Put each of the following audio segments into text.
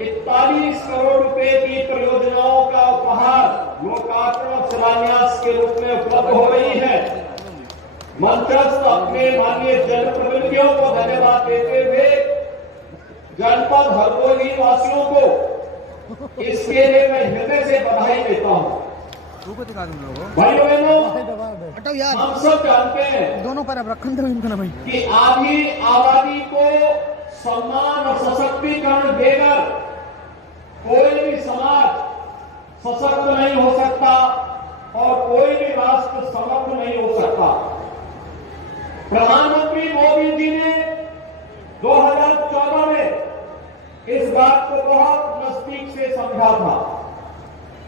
41 करोड़ रुपए की परियोजनाओं का उपहार लोकार्पण और शिलान्यास के रूप में उपलब्ध हो रही है। मंचस्थ अपने माननीय जनप्रतिनिधियों को धन्यवाद देते हुए जनपद हरदोई वासियों को इसके लिए मैं हृदय से बधाई देता हूँ। भाइयों बहनों, हम सब जानते हैं दोनों पर अब रखन दो भाई कि आबादी को सम्मान और सशक्तिकरण देकर कोई भी समाज सशक्त नहीं हो सकता और कोई भी राष्ट्र समर्थ नहीं हो सकता। प्रधानमंत्री मोदी जी ने 2014 में इस बात को बहुत नजदीक से समझा था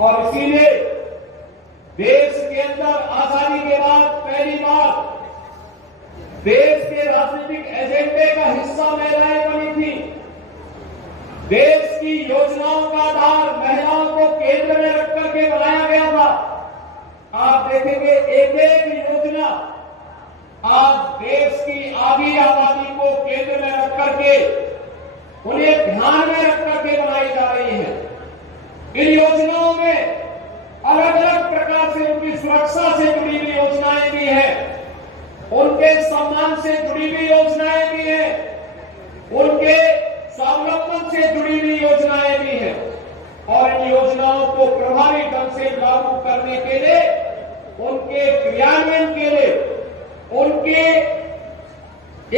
और इसीलिए देश के अंदर आजादी के बाद पहली बार देश के राजनीतिक एजेंडे का हिस्सा महिलाएं बनी थी। देश की योजनाओं का आधार महिलाओं को केंद्र में रख करके बनाया गया था। आप देखेंगे एक एक योजना आज देश की आधी आबादी को केंद्र में रख करके उन्हें ध्यान में रख करके बनाई जा रही है। इन योजनाओं में अलग अलग प्रकार से उनकी सुरक्षा से जुड़ी हुई योजनाएं भी है, उनके सम्मान से जुड़ी हुई योजनाएं भी है, उनके स्वावलंबन से जुड़ी हुई योजनाएं भी है और इन योजनाओं को प्रभावी ढंग से लागू करने के लिए, उनके क्रियान्वयन के लिए, उनके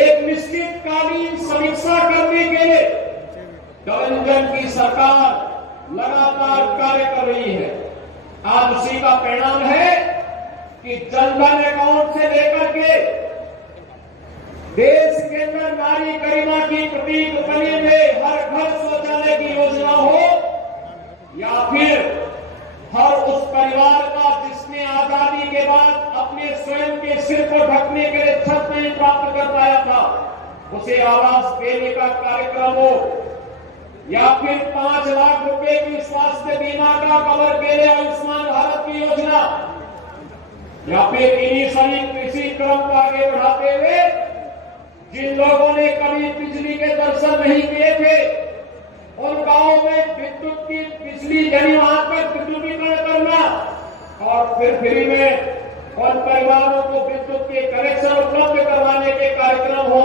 एक निश्चितकालीन समीक्षा करने के लिए गठबंधन की सरकार लगातार कार्य कर रही है। आज उसी का परिणाम है कि जनधन अकाउंट से लेकर के देश के अंदर नारी गरिमा की प्रतीक बने हुए हर घर शौचालय की योजना हो या फिर हर उस परिवार का जिसने आजादी के बाद अपने स्वयं के सिर को ढकने के लिए छत नहीं प्राप्त कर पाया था, उसे आवास देने का कार्यक्रम हो या फिर 5 लाख रुपए की स्वास्थ्य बीमा का कवर के लिए आयुष्मान भारत की योजना या फिर इन्हीं सभी कृषि क्रम को आगे बढ़ाते हुए जिन लोगों ने कभी बिजली के दर्शन नहीं किए थे उन गांवों में विद्युत की बिजली यानी वहां पर विद्युतीकरण करना और फिर फ्री में उन परिवारों को विद्युत के कनेक्शन उपलब्ध करवाने के कार्यक्रम हो।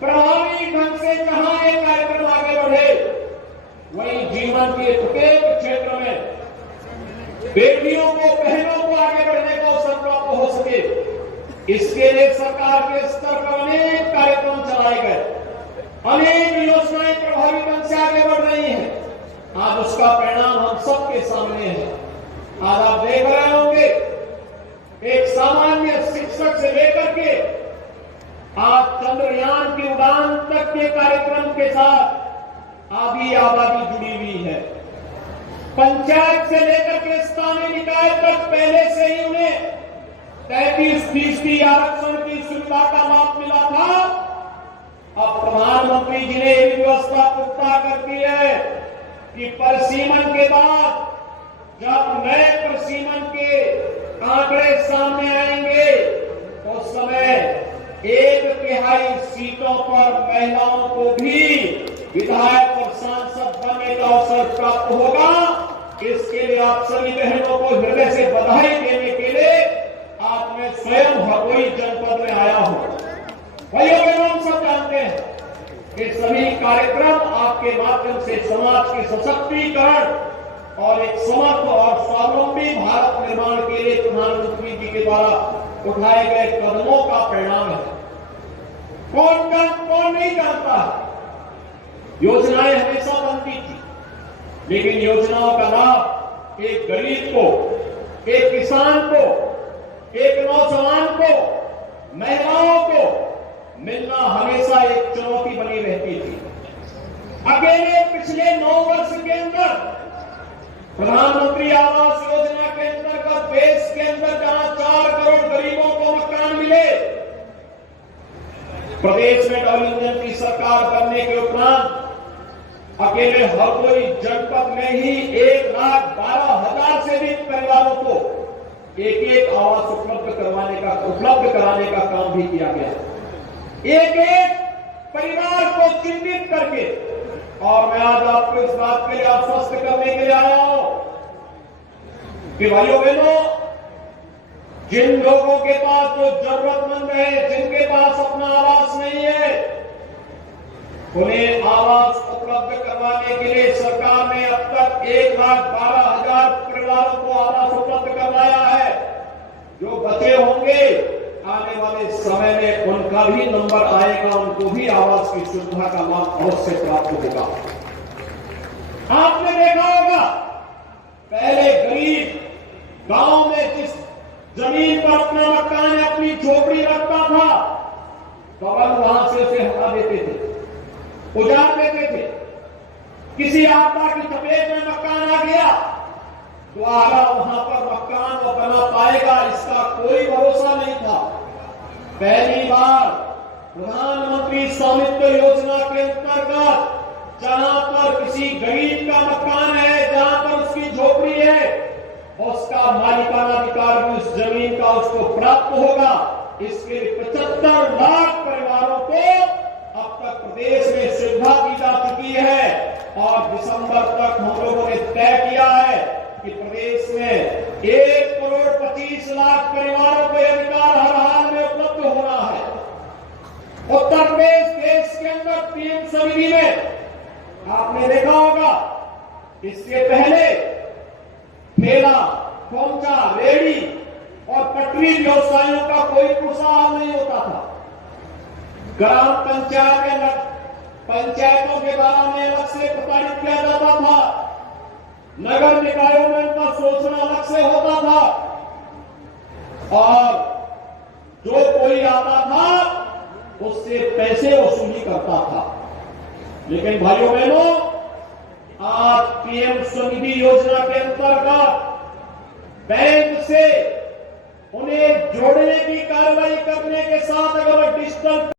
प्रभावी ढंग से जहां ये कार्यक्रम आगे बढ़े वहीं जीवन के प्रत्येक क्षेत्र में बेटियों को बहनों को आगे बढ़ने का अवसर प्राप्त हो सके, इसके लिए सरकार के स्तर पर अनेक कार्यक्रम चलाए गए, अनेक योजनाएं प्रभावी ढंग से आगे बढ़ रही हैं। आज उसका परिणाम हम सबके सामने है। आज आप देख रहे होंगे एक सामान्य शिक्षक से लेकर के आज चंद्रयान की उड़ान तक के कार्यक्रम के साथ आधी आबादी जुड़ी हुई है। पंचायत से लेकर के स्थानीय निकाय तक पहले से ही उन्हें 33% आरक्षण की सुविधा का लाभ मिला था। अब प्रधानमंत्री जी ने एक व्यवस्था पुख्ता कर दी है कि परिसीमन के बाद जब नए परिसीमन के आंकड़े सामने आएंगे उस समय 1/3 सीटों पर महिलाओं को भी विधायक और सांसद बनने का अवसर प्राप्त होगा। इसके लिए आप सभी बहनों को हृदय से बधाई देने के लिए आज मैं स्वयं हरदोई जनपद में आया हूं। भाइयों बहनों, हम सब जानते हैं कि सभी कार्यक्रम आपके माध्यम से समाज के सशक्तिकरण और एक समर्थ और स्वावलंबी भारत निर्माण के लिए प्रधानमंत्री जी के द्वारा उठाए गए कदमों का परिणाम है। कौन नहीं जानता, योजनाएं हमेशा बनती थी, लेकिन योजनाओं का लाभ एक गरीब को, एक किसान को, एक नौजवान को, महिलाओं को मिलना हमेशा एक चुनौती बनी रहती थी। अकेले पिछले 9 वर्ष के अंदर प्रधानमंत्री आवास योजना के अंतर्गत देश के अंदर जहां 4 करोड़ गरीबों को मकान मिले, प्रदेश में गठबंधन की सरकार बनने के उपरांत अकेले हरदोई जनपद में ही 1,12,000 से अधिक परिवारों को एक आवास उपलब्ध कराने का काम भी किया गया। एक परिवार को चिन्हित करके और मैं आज आपको इस बात के लिए आश्वस्त करने के लिए आया हूं कि भाइयों बहनों, जिन लोगों के पास जो जरूरतमंद है, जिनके पास अपना आवास नहीं है, उन्हें आवास उपलब्ध करवाने के लिए सरकार ने अब तक 1,12,000 परिवारों को आवास उपलब्ध करवाया है। जो बचे होंगे आने वाले समय में उनका भी नंबर आएगा, उनको भी आवास की सुविधा का लाभ अवश्य प्राप्त होगा। आपने देखा होगा पहले गरीब गांव में जिस जमीन पर अपना मकान या अपनी झोपड़ी रखता था, पवन वहां से उसे हटा देते थे, उजाड़ देते थे। किसी आपदा की चपेट में मकान आ गया तो आगा वहां पर मकान वो बना पाएगा, इसका कोई भरोसा नहीं था। पहली बार प्रधानमंत्री स्वामित्व योजना के अंतर्गत जहां पर किसी गरीब का मकान है, जहां पर उसकी झोपड़ी है, उसका मालिकाना अधिकार भी उस जमीन का उसको प्राप्त होगा। इसके 75 लाख परिवारों को अब तक प्रदेश में सुविधा दी जा चुकी है और दिसंबर तक हम लोगों ने तय किया है कि प्रदेश में 1,25,00,000 परिवारों को यह अधिकार हर हाल में उपलब्ध होना है। उत्तर प्रदेश देश के अंदर पीएम समिति में आपने देखा होगा, इसके पहले ठेला, खोमचा, रेहड़ी और पटरी व्यवसायियों का कोई प्रोत्साहन नहीं होता था। ग्राम पंचायतों के द्वारा में अलग से प्रताड़ित किया जाता था, नगर निकायों में उनका शोषण अलग से होता था और जो कोई आता था उससे पैसे वसूली करता था। लेकिन भाइयों बहनों, आज पीएम स्वनिधि योजना के अंतर्गत बैंक से उन्हें जोड़ने की कार्रवाई करने के साथ अगर डिजिटल